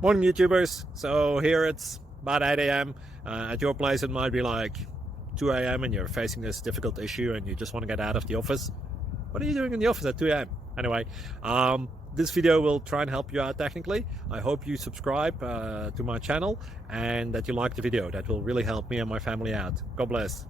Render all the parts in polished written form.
Morning, YouTubers. So here it's about 8 a.m. At your place, it might be like 2 a.m. and you're facing this difficult issue and you just want to get out of the office. What are you doing in the office at 2 a.m.? Anyway, this video will try and help you out technically. I hope you subscribe to my channel and that you like the video. That will really help me and my family out. God bless.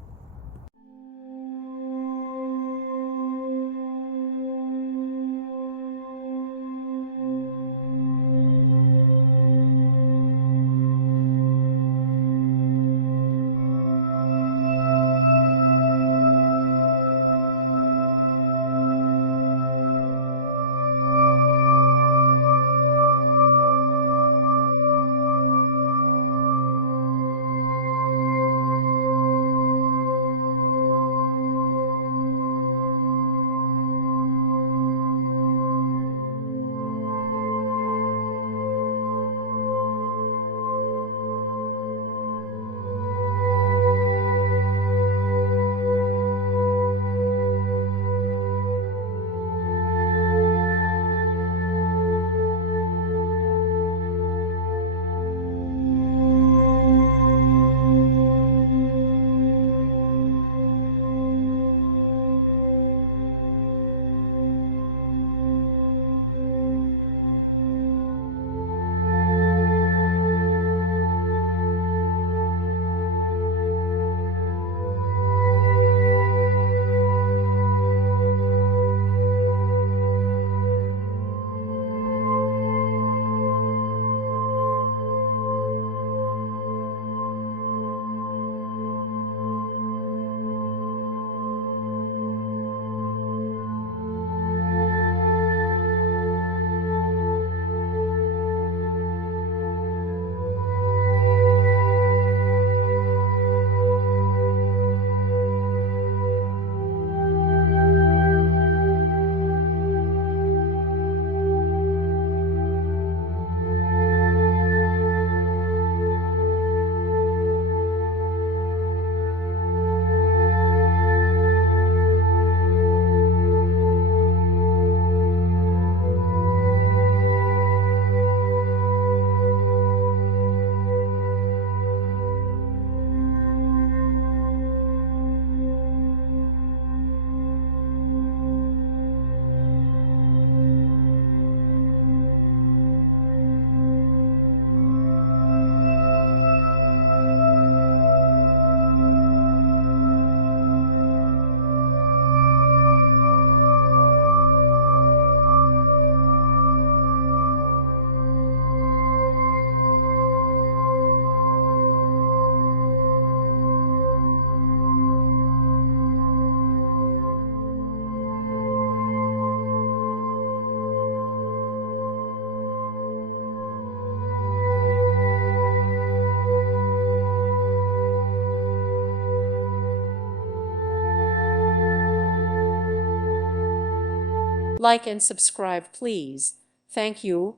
Like and subscribe, please. Thank you.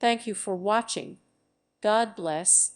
Thank you for watching. God bless.